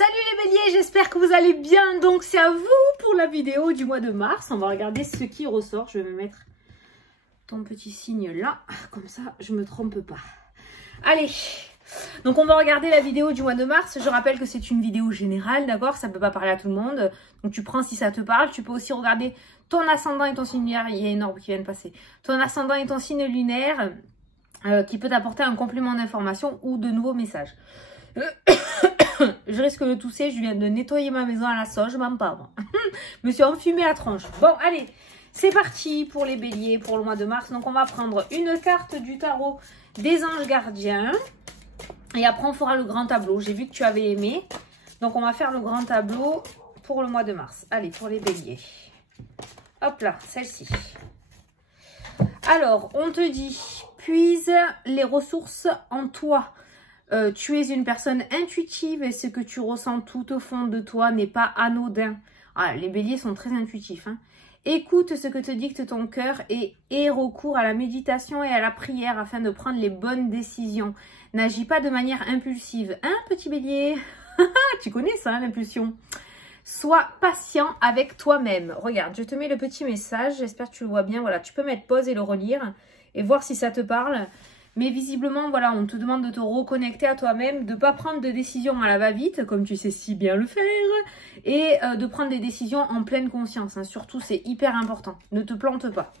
Salut les béliers, j'espère que vous allez bien. Donc c'est à vous pour la vidéo du mois de mars. On va regarder ce qui ressort. Je vais me mettre ton petit signe là, comme ça je me trompe pas. Allez, donc on va regarder la vidéo du mois de mars. Je rappelle que c'est une vidéo générale, d'accord? Ça ne peut pas parler à tout le monde. Donc tu prends si ça te parle. Tu peux aussi regarder ton ascendant et ton signe lunaire. Il y a une orbe qui vient de passer. Ton ascendant et ton signe lunaire qui peut t'apporter un complément d'information ou de nouveaux messages. Je risque de tousser, je viens de nettoyer ma maison à la sauge, je m'en parle. Je me suis enfumée la tronche. Bon, allez, c'est parti pour les béliers pour le mois de mars. Donc, on va prendre une carte du tarot des anges gardiens. Et après, on fera le grand tableau. J'ai vu que tu avais aimé. Donc, on va faire le grand tableau pour le mois de mars. Allez, pour les béliers. Hop là, celle-ci. Alors, on te dit, puise les ressources en toi. Tu es une personne intuitive et ce que tu ressens tout au fond de toi n'est pas anodin. Ah, les béliers sont très intuitifs. Hein. Écoute ce que te dicte ton cœur et aie recours à la méditation et à la prière afin de prendre les bonnes décisions. N'agis pas de manière impulsive. Hein, petit bélier? Tu connais ça, hein, l'impulsion. Sois patient avec toi-même. Regarde, je te mets le petit message. J'espère que tu le vois bien. Voilà, tu peux mettre pause et le relire et voir si ça te parle. Mais visiblement, voilà, on te demande de te reconnecter à toi-même, de ne pas prendre de décisions à la va-vite, comme tu sais si bien le faire, et de prendre des décisions en pleine conscience. Hein. Surtout, c'est hyper important. Ne te plante pas.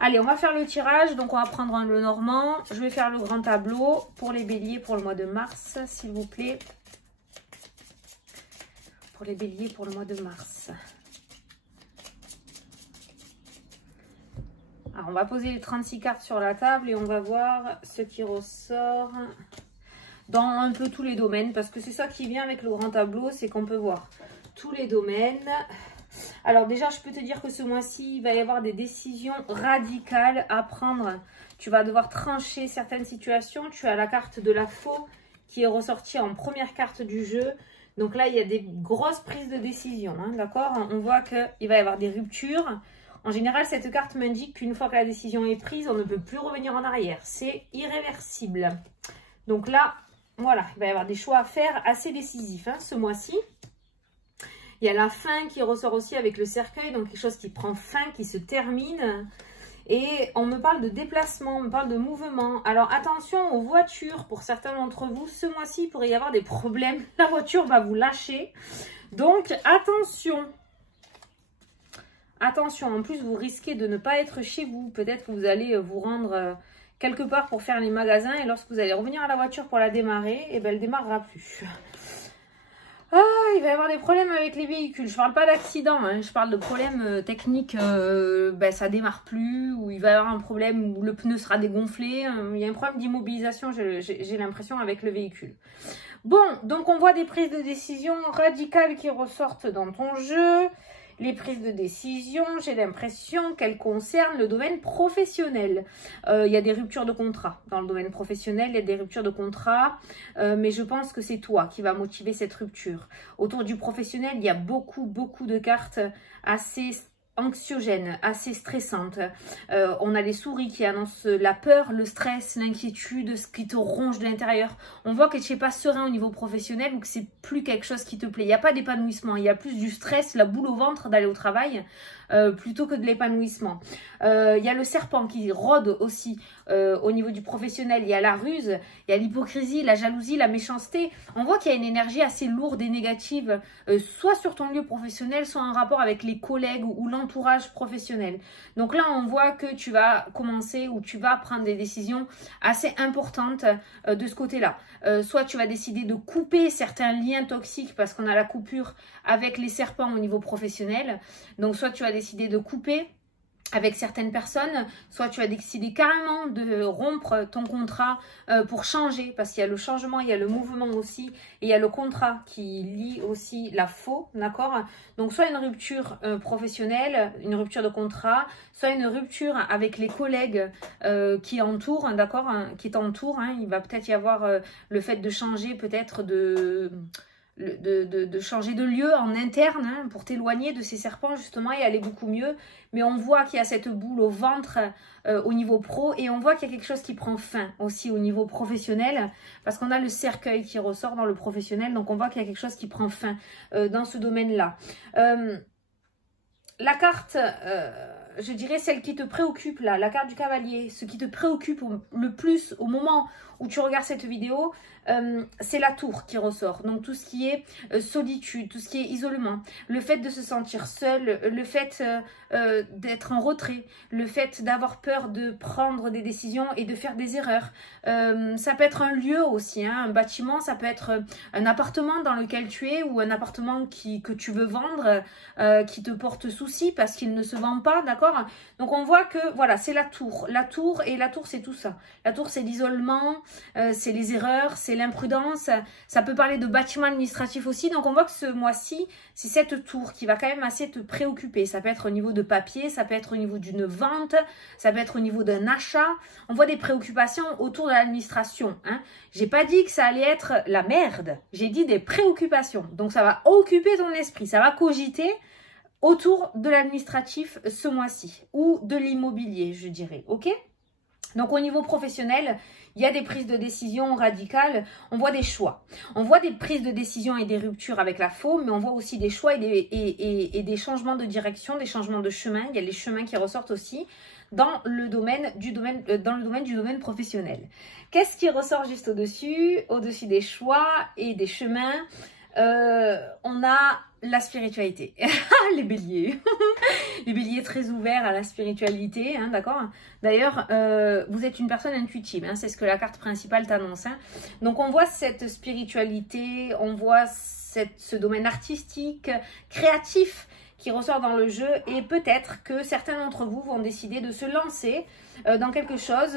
Allez, on va faire le tirage. Donc, on va prendre un le normand. Je vais faire le grand tableau pour les béliers pour le mois de mars, s'il vous plaît. Pour les béliers pour le mois de mars. Alors, on va poser les 36 cartes sur la table et on va voir ce qui ressort dans un peu tous les domaines. Parce que c'est ça qui vient avec le grand tableau, c'est qu'on peut voir tous les domaines. Alors déjà, je peux te dire que ce mois-ci, il va y avoir des décisions radicales à prendre. Tu vas devoir trancher certaines situations. Tu as la carte de la faux qui est ressortie en première carte du jeu. Donc là, il y a des grosses prises de décision, hein, d'accord? On voit qu'il va y avoir des ruptures. En général, cette carte m'indique qu'une fois que la décision est prise, on ne peut plus revenir en arrière. C'est irréversible. Donc là, voilà, il va y avoir des choix à faire assez décisifs hein, ce mois-ci. Il y a la fin qui ressort aussi avec le cercueil, donc quelque chose qui prend fin, qui se termine. Et on me parle de déplacement, on me parle de mouvement. Alors attention aux voitures, pour certains d'entre vous, ce mois-ci, il pourrait y avoir des problèmes. La voiture va vous lâcher. Donc attention. Attention, en plus, vous risquez de ne pas être chez vous. Peut-être que vous allez vous rendre quelque part pour faire les magasins. Et lorsque vous allez revenir à la voiture pour la démarrer, eh ben, elle ne démarrera plus. Ah, il va y avoir des problèmes avec les véhicules. Je ne parle pas d'accident, hein. Je parle de problèmes techniques. Ben, ça ne démarre plus. Ou il va y avoir un problème où le pneu sera dégonflé. Il y a un problème d'immobilisation, j'ai l'impression, avec le véhicule. Bon, donc on voit des prises de décision radicales qui ressortent dans ton jeu. Les prises de décision, j'ai l'impression qu'elles concernent le domaine professionnel. Il y a des ruptures de contrat. Dans le domaine professionnel, il y a des ruptures de contrat. Mais je pense que c'est toi qui va motiver cette rupture. Autour du professionnel, il y a beaucoup de cartes assez anxiogènes, assez stressantes. On a les souris qui annoncent la peur, le stress, l'inquiétude, ce qui te ronge de l'intérieur. On voit que tu n'es pas serein au niveau professionnel ou que c'est plus quelque chose qui te plaît. Il n'y a pas d'épanouissement, il y a plus du stress, la boule au ventre d'aller au travail plutôt que de l'épanouissement. Il y a le serpent qui rôde aussi au niveau du professionnel. Il y a la ruse, il y a l'hypocrisie, la jalousie, la méchanceté. On voit qu'il y a une énergie assez lourde et négative, soit sur ton lieu professionnel, soit en rapport avec les collègues ou l'entourage professionnel. Donc là, on voit que tu vas commencer ou tu vas prendre des décisions assez importantes de ce côté-là. Soit tu vas décider de couper certains liens toxiques parce qu'on a la coupure avec les serpents au niveau professionnel. Donc soit tu vas décider de couper avec certaines personnes, soit tu as décidé carrément de rompre ton contrat pour changer, parce qu'il y a le changement, il y a le mouvement aussi, et il y a le contrat qui lie aussi la faux, d'accord? Donc soit une rupture professionnelle, une rupture de contrat, soit une rupture avec les collègues qui entourent, d'accord, hein, qui t'entourent, hein. Il va peut-être y avoir le fait de changer peut-être de de changer de lieu en interne hein, pour t'éloigner de ces serpents justement et aller beaucoup mieux. Mais on voit qu'il y a cette boule au ventre au niveau pro et on voit qu'il y a quelque chose qui prend fin aussi au niveau professionnel parce qu'on a le cercueil qui ressort dans le professionnel. Donc on voit qu'il y a quelque chose qui prend fin dans ce domaine-là. La carte... je dirais celle qui te préoccupe là, la carte du cavalier, ce qui te préoccupe le plus au moment où tu regardes cette vidéo, c'est la tour qui ressort. Donc tout ce qui est solitude, tout ce qui est isolement, le fait de se sentir seul, le fait d'être en retrait, le fait d'avoir peur de prendre des décisions et de faire des erreurs. Ça peut être un lieu aussi, hein, un bâtiment, ça peut être un appartement dans lequel tu es ou un appartement que tu veux vendre qui te porte souci parce qu'il ne se vend pas, d'accord? Donc on voit que voilà, c'est la tour c'est tout ça. La tour c'est l'isolement, c'est les erreurs, c'est l'imprudence, ça peut parler de bâtiment administratif aussi. Donc on voit que ce mois-ci, c'est cette tour qui va quand même assez te préoccuper. Ça peut être au niveau de papier, ça peut être au niveau d'une vente, ça peut être au niveau d'un achat. On voit des préoccupations autour de l'administration. Hein. J'ai pas dit que ça allait être la merde, j'ai dit des préoccupations. Donc ça va occuper ton esprit, ça va cogiter autour de l'administratif ce mois-ci ou de l'immobilier, je dirais, ok? Donc au niveau professionnel, il y a des prises de décision radicales, on voit des choix. On voit des prises de décision et des ruptures avec la faux, mais on voit aussi des choix et des changements de direction, des changements de chemin. Il y a les chemins qui ressortent aussi dans le domaine du domaine professionnel. Qu'est-ce qui ressort juste au-dessus? Au-dessus des choix et des chemins, on a la spiritualité, les béliers, les béliers très ouverts à la spiritualité, hein, d'accord. D'ailleurs, vous êtes une personne intuitive, hein, c'est ce que la carte principale t'annonce. Hein. Donc on voit cette spiritualité, on voit ce domaine artistique, créatif qui ressort dans le jeu et peut-être que certains d'entre vous vont décider de se lancer dans quelque chose,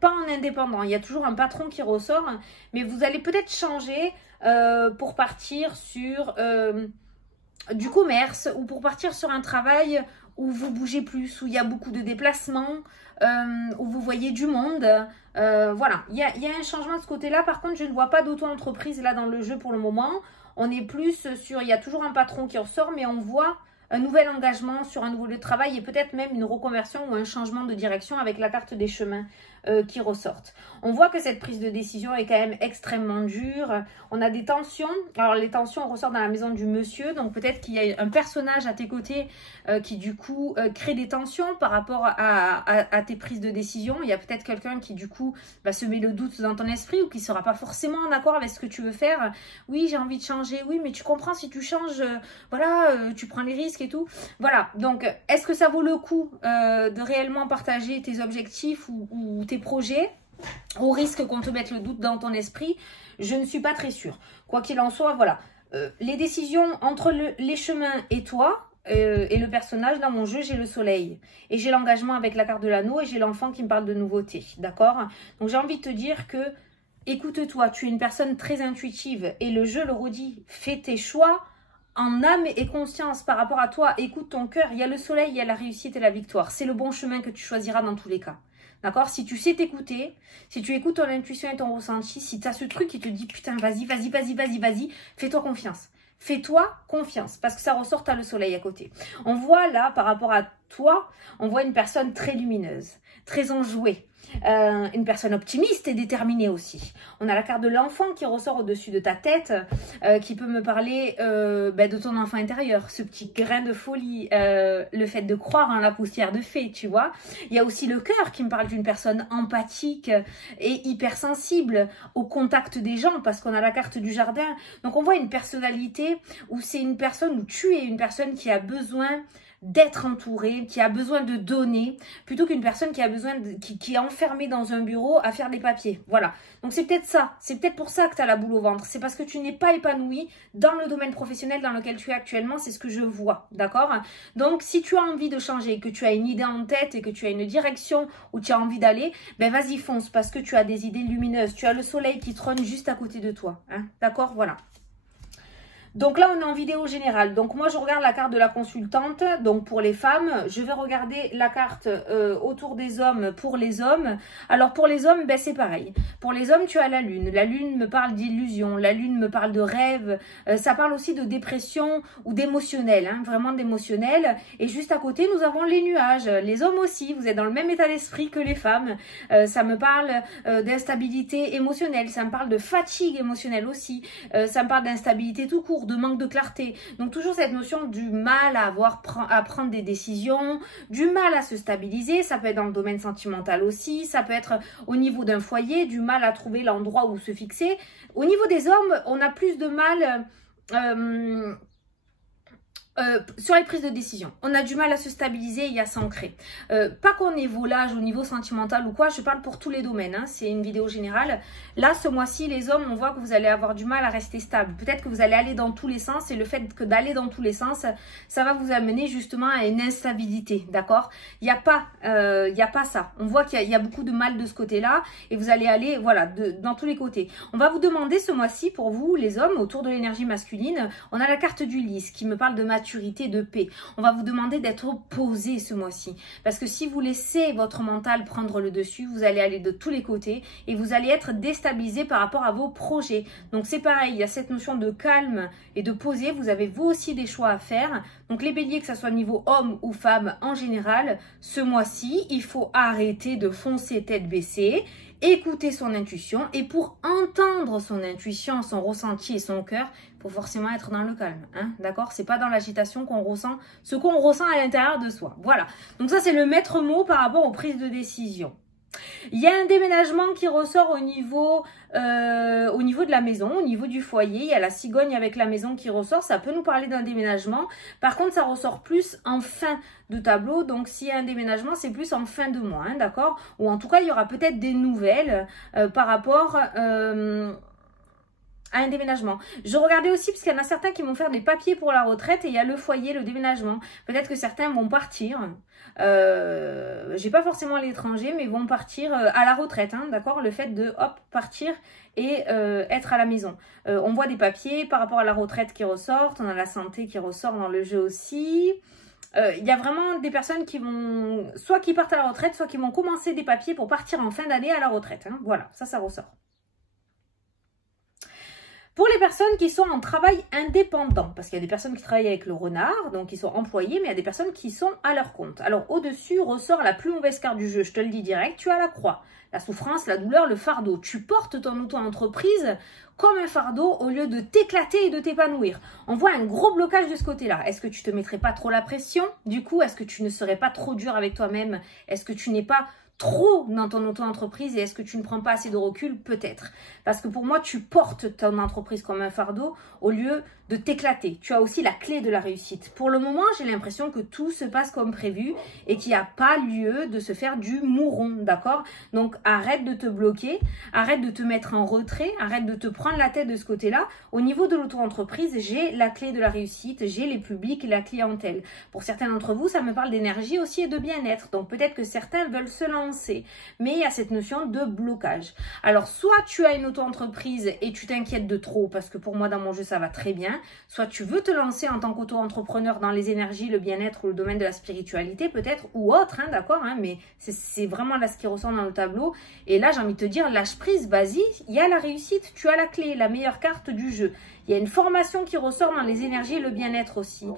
pas en indépendant. Il y a toujours un patron qui ressort, mais vous allez peut-être changer pour partir sur du commerce ou pour partir sur un travail où vous bougez plus, où il y a beaucoup de déplacements, où vous voyez du monde. Voilà, il y a un changement de ce côté-là. Par contre, je ne vois pas d'auto-entreprise là dans le jeu pour le moment. On est plus sur, il y a toujours un patron qui ressort, mais on voit un nouvel engagement sur un nouveau lieu de travail et peut-être même une reconversion ou un changement de direction avec la carte des chemins qui ressortent. On voit que cette prise de décision est quand même extrêmement dure. On a des tensions. Alors les tensions ressortent dans la maison du monsieur, donc peut-être qu'il y a un personnage à tes côtés qui du coup crée des tensions par rapport à tes prises de décision. Il y a peut-être quelqu'un qui du coup va semer le doute dans ton esprit ou qui ne sera pas forcément en accord avec ce que tu veux faire. Oui, j'ai envie de changer. Oui, mais tu comprends, si tu changes, voilà, tu prends les risques et tout. Voilà, donc est-ce que ça vaut le coup de réellement partager tes objectifs ou tes projets au risque qu'on te mette le doute dans ton esprit? Je ne suis pas très sûre. Quoi qu'il en soit, voilà. Les décisions entre les chemins et toi et le personnage, dans mon jeu, j'ai le soleil. Et j'ai l'engagement avec la carte de l'anneau et j'ai l'enfant qui me parle de nouveauté. D'accord? Donc j'ai envie de te dire que, écoute-toi, tu es une personne très intuitive et le jeu le redit. Fais tes choix en âme et conscience par rapport à toi. Écoute ton cœur. Il y a le soleil, il y a la réussite et la victoire. C'est le bon chemin que tu choisiras dans tous les cas. D'accord? Si tu sais t'écouter, si tu écoutes ton intuition et ton ressenti, si tu as ce truc qui te dit putain, vas-y, fais-toi confiance. Fais-toi confiance parce que ça ressort, t'as le soleil à côté. On voit là, par rapport à toi, on voit une personne très lumineuse, très enjouée. Une personne optimiste et déterminée aussi. On a la carte de l'enfant qui ressort au-dessus de ta tête, qui peut me parler de ton enfant intérieur, ce petit grain de folie, le fait de croire en la poussière de fée, tu vois. Il y a aussi le cœur qui me parle d'une personne empathique et hypersensible au contact des gens, parce qu'on a la carte du jardin. Donc on voit une personnalité où c'est une personne, où tu es une personne qui a besoin d'être entourée, qui a besoin de donner, plutôt qu'une personne qui a besoin qui est enfermée dans un bureau à faire des papiers. Voilà. Donc c'est peut-être ça. C'est peut-être pour ça que tu as la boule au ventre. C'est parce que tu n'es pas épanoui dans le domaine professionnel dans lequel tu es actuellement. C'est ce que je vois. D'accord? Donc si tu as envie de changer, que tu as une idée en tête et que tu as une direction où tu as envie d'aller, ben vas-y fonce parce que tu as des idées lumineuses. Tu as le soleil qui trône juste à côté de toi. Hein? D'accord? Voilà. Donc là, on est en vidéo générale. Donc moi, je regarde la carte de la consultante. Donc pour les femmes, je vais regarder la carte autour des hommes pour les hommes. Alors pour les hommes, ben, c'est pareil. Pour les hommes, tu as la lune. La lune me parle d'illusion. La lune me parle de rêve. Ça parle aussi de dépression ou d'émotionnel. Hein, vraiment d'émotionnel. Et juste à côté, nous avons les nuages. Les hommes aussi, vous êtes dans le même état d'esprit que les femmes. Ça me parle d'instabilité émotionnelle. Ça me parle de fatigue émotionnelle aussi. Ça me parle d'instabilité tout court, de manque de clarté. Donc toujours cette notion du mal à prendre des décisions, du mal à se stabiliser. Ça peut être dans le domaine sentimental aussi, ça peut être au niveau d'un foyer, du mal à trouver l'endroit où se fixer. Au niveau des hommes, on a plus de mal sur les prises de décision. On a du mal à se stabiliser et à s'ancrer. Pas qu'on ait volage au niveau sentimental ou quoi, je parle pour tous les domaines, hein, c'est une vidéo générale. Là, ce mois-ci, les hommes, on voit que vous allez avoir du mal à rester stable. Peut-être que vous allez aller dans tous les sens et le fait que d'aller dans tous les sens, ça va vous amener justement à une instabilité, d'accord? Il n'y a pas ça. On voit qu'il y a beaucoup de mal de ce côté-là et vous allez aller, voilà, dans tous les côtés. On va vous demander ce mois-ci, pour vous, les hommes, autour de l'énergie masculine, on a la carte du lys qui me parle de maturité, de paix. On va vous demander d'être posé ce mois-ci. Parce que si vous laissez votre mental prendre le dessus, vous allez aller de tous les côtés et vous allez être déstabilisé par rapport à vos projets. Donc c'est pareil, il y a cette notion de calme et de poser. Vous avez vous aussi des choix à faire. Donc les béliers, que ce soit niveau homme ou femme en général, ce mois-ci, il faut arrêter de foncer tête baissée, écouter son intuition. Et pour entendre son intuition, son ressenti et son cœur, il faut forcément être dans le calme, hein, d'accord? C'est pas dans l'agitation qu'on ressent ce qu'on ressent à l'intérieur de soi. Voilà. Donc ça, c'est le maître mot par rapport aux prises de décision. Il y a un déménagement qui ressort au niveau de la maison, au niveau du foyer. Il y a la cigogne avec la maison qui ressort. Ça peut nous parler d'un déménagement. Par contre, ça ressort plus en fin de tableau. Donc, s'il y a un déménagement, c'est plus en fin de mois, hein, d'accord? Ou en tout cas, il y aura peut-être des nouvelles par rapport à un déménagement. Je regardais aussi parce qu'il y en a certains qui vont faire des papiers pour la retraite et il y a le foyer, le déménagement. Peut-être que certains vont partir. J'ai pas forcément à l'étranger, mais vont partir à la retraite, hein, d'accord? Le fait de hop partir et être à la maison. On voit des papiers par rapport à la retraite qui ressortent. On a la santé qui ressort dans le jeu aussi. Il y a vraiment des personnes qui vont soit qui partent à la retraite, soit qui vont commencer des papiers pour partir en fin d'année à la retraite, hein. Voilà, ça ressort. Pour les personnes qui sont en travail indépendant, parce qu'il y a des personnes qui travaillent avec le renard, donc qui sont employés, mais il y a des personnes qui sont à leur compte. Alors au-dessus ressort la plus mauvaise carte du jeu, je te le dis direct, tu as la croix, la souffrance, la douleur, le fardeau. Tu portes ton auto-entreprise comme un fardeau au lieu de t'éclater et de t'épanouir. On voit un gros blocage de ce côté-là. Est-ce que tu te mettrais pas trop la pression? Du coup, est-ce que tu ne serais pas trop dur avec toi-même? Est-ce que tu n'es pas trop dans ton auto-entreprise et est-ce que tu ne prends pas assez de recul? Peut-être. Parce que pour moi, tu portes ton entreprise comme un fardeau au lieu de t'éclater. Tu as aussi la clé de la réussite. Pour le moment, j'ai l'impression que tout se passe comme prévu et qu'il n'y a pas lieu de se faire du mouron, d'accord? Donc, arrête de te bloquer, arrête de te mettre en retrait, arrête de te prendre la tête de ce côté-là. Au niveau de l'auto-entreprise, j'ai la clé de la réussite, j'ai les publics et la clientèle. Pour certains d'entre vous, ça me parle d'énergie aussi et de bien-être. Donc, peut-être que certains veulent se lancer, mais il y a cette notion de blocage. Alors, soit tu as une auto-entreprise et tu t'inquiètes de trop, parce que pour moi, dans mon jeu, ça va très bien. Soit tu veux te lancer en tant qu'auto-entrepreneur dans les énergies, le bien-être ou le domaine de la spiritualité peut-être, ou autre, hein, d'accord, hein, mais c'est vraiment là ce qui ressort dans le tableau. Et là, j'ai envie de te dire, lâche prise, vas-y, il y a la réussite, tu as la clé, la meilleure carte du jeu. Il y a une formation qui ressort dans les énergies et le bien-être aussi.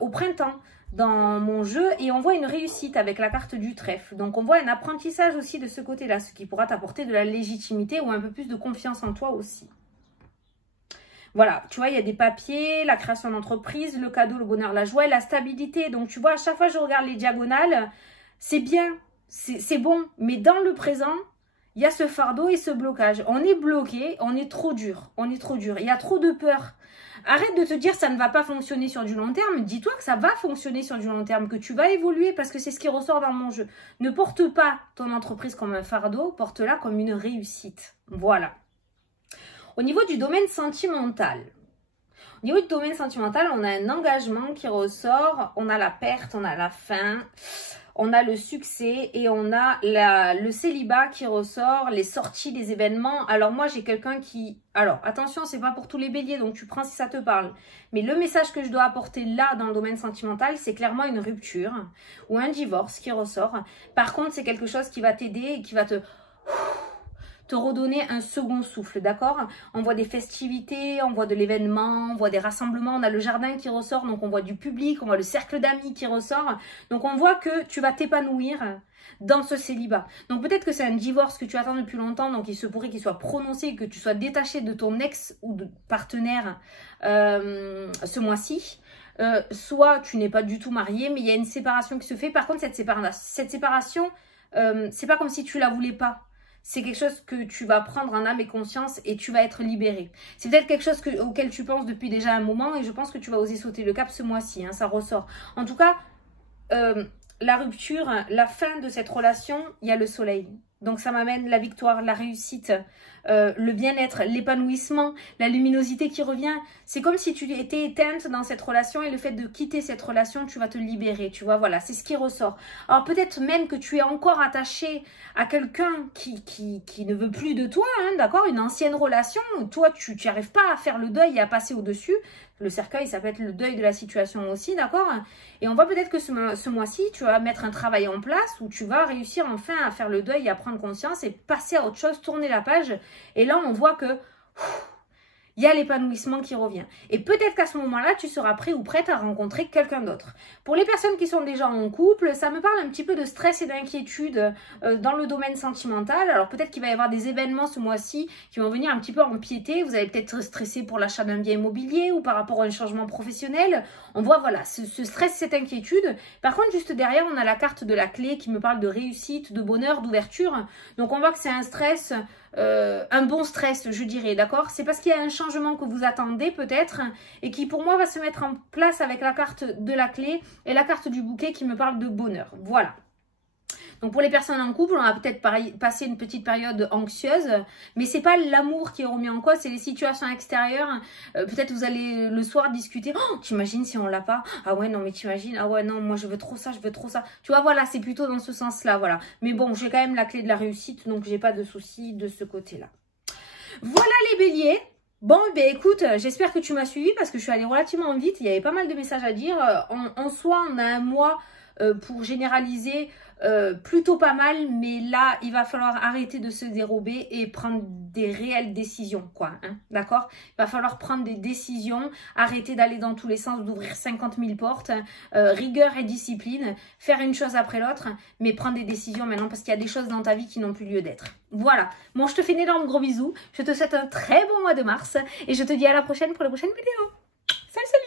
Au printemps, dans mon jeu, et on voit une réussite avec la carte du trèfle. Donc, on voit un apprentissage aussi de ce côté-là, ce qui pourra t'apporter de la légitimité ou un peu plus de confiance en toi aussi. Voilà, tu vois, il y a des papiers, la création d'entreprise, le cadeau, le bonheur, la joie et la stabilité. Donc, tu vois, à chaque fois que je regarde les diagonales, c'est bien, c'est bon. Mais dans le présent, il y a ce fardeau et ce blocage. On est bloqué, on est trop dur, on est trop dur. Il y a trop de peur. Arrête de te dire ça ne va pas fonctionner sur du long terme. Dis-toi que ça va fonctionner sur du long terme, que tu vas évoluer parce que c'est ce qui ressort dans mon jeu. Ne porte pas ton entreprise comme un fardeau, porte-la comme une réussite. Voilà. Au niveau du domaine sentimental, on a un engagement qui ressort, on a la perte, on a la fin. on a le succès et on a le célibat qui ressort, les sorties, les événements. Alors moi, j'ai quelqu'un qui... Alors, attention, c'est pas pour tous les béliers, donc tu prends si ça te parle. Mais le message que je dois apporter là, dans le domaine sentimental, c'est clairement une rupture ou un divorce qui ressort. Par contre, c'est quelque chose qui va t'aider et qui va te redonner un second souffle, d'accord? On voit des festivités, on voit de l'événement, on voit des rassemblements, on a le jardin qui ressort, donc on voit du public, on voit le cercle d'amis qui ressort. Donc on voit que tu vas t'épanouir dans ce célibat. Donc peut-être que c'est un divorce que tu attends depuis longtemps, donc il se pourrait qu'il soit prononcé, que tu sois détaché de ton ex ou de partenaire ce mois-ci. Soit tu n'es pas du tout marié, mais il y a une séparation qui se fait. Par contre, cette séparation, c'est pas comme si tu la voulais pas. C'est quelque chose que tu vas prendre en âme et conscience et tu vas être libéré. C'est peut-être quelque chose auquel tu penses depuis déjà un moment et je pense que tu vas oser sauter le cap ce mois-ci, hein, ça ressort. En tout cas, la rupture, la fin de cette relation, il y a le soleil. Donc ça m'amène la victoire, la réussite, le bien-être, l'épanouissement, la luminosité qui revient. C'est comme si tu étais éteinte dans cette relation et le fait de quitter cette relation, tu vas te libérer, tu vois, voilà, c'est ce qui ressort. Alors peut-être même que tu es encore attaché à quelqu'un qui ne veut plus de toi, hein, d'accord, une ancienne relation, où toi tu n'arrives pas à faire le deuil et à passer au-dessus. Le cercueil, ça peut être le deuil de la situation aussi, d'accord? Et on voit peut-être que ce mois-ci, tu vas mettre un travail en place où tu vas réussir enfin à faire le deuil, à prendre conscience et passer à autre chose, tourner la page. Et là, on voit que il y a l'épanouissement qui revient. Et peut-être qu'à ce moment-là, tu seras prêt ou prête à rencontrer quelqu'un d'autre. Pour les personnes qui sont déjà en couple, ça me parle un petit peu de stress et d'inquiétude dans le domaine sentimental. Alors peut-être qu'il va y avoir des événements ce mois-ci qui vont venir un petit peu empiéter. Vous allez peut-être stresser pour l'achat d'un bien immobilier ou par rapport à un changement professionnel. On voit, voilà, ce stress, cette inquiétude. Par contre, juste derrière, on a la carte de la clé qui me parle de réussite, de bonheur, d'ouverture. Donc on voit que c'est un stress... un bon stress, je dirais, d'accord? C'est parce qu'il y a un changement que vous attendez peut-être et qui pour moi va se mettre en place avec la carte de la clé et la carte du bouquet qui me parle de bonheur. Voilà. Donc pour les personnes en couple, on va peut-être passer une petite période anxieuse, mais c'est pas l'amour qui est remis en cause, c'est les situations extérieures. Peut-être vous allez le soir discuter. Oh, t'imagines si on l'a pas? Ah ouais, non, mais t'imagines? Ah ouais, non, moi je veux trop ça, je veux trop ça. Tu vois, voilà, c'est plutôt dans ce sens-là, voilà. Mais bon, j'ai quand même la clé de la réussite, donc j'ai pas de soucis de ce côté-là. Voilà les béliers. Bon, ben écoute, j'espère que tu m'as suivi parce que je suis allée relativement vite. Il y avait pas mal de messages à dire. En soi, on a un mois pour généraliser plutôt pas mal, mais là il va falloir arrêter de se dérober et prendre des réelles décisions, quoi, hein, d'accord? Il va falloir prendre des décisions, arrêter d'aller dans tous les sens, d'ouvrir 50 000 portes, rigueur et discipline, faire une chose après l'autre, mais prendre des décisions maintenant parce qu'il y a des choses dans ta vie qui n'ont plus lieu d'être. Voilà, bon, je te fais d'énormes gros bisous, je te souhaite un très bon mois de mars et je te dis à la prochaine pour la prochaine vidéo. Salut, salut!